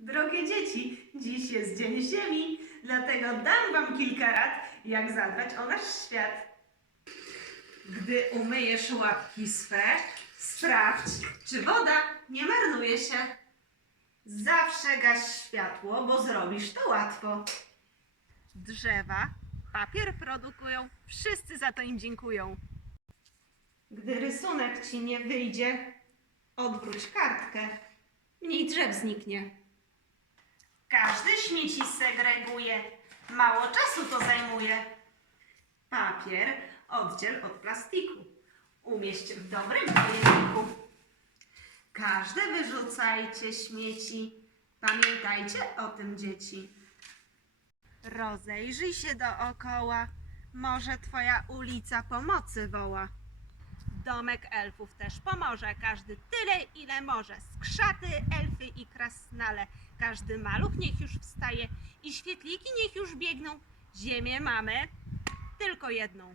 Drogie dzieci, dziś jest Dzień Ziemi, dlatego dam wam kilka rad, jak zadbać o nasz świat. Gdy umyjesz łapki swe, sprawdź, czy woda nie marnuje się. Zawsze gaś światło, bo zrobisz to łatwo. Drzewa papier produkują, wszyscy za to im dziękują. Gdy rysunek ci nie wyjdzie, odwróć kartkę. Mniej drzew zniknie. Śmieci segreguje. Mało czasu to zajmuje. Papier oddziel od plastiku. Umieść w dobrym pojemniku. Każde wyrzucajcie śmieci. Pamiętajcie o tym, dzieci. Rozejrzyj się dookoła. Może twoja ulica pomocy woła. Domek elfów też pomoże. Każdy tyle, ile może. Skrzaty, elfy i krasnale. Każdy maluch niech już wstaje i świetliki niech już biegną. Ziemię mamy tylko jedną.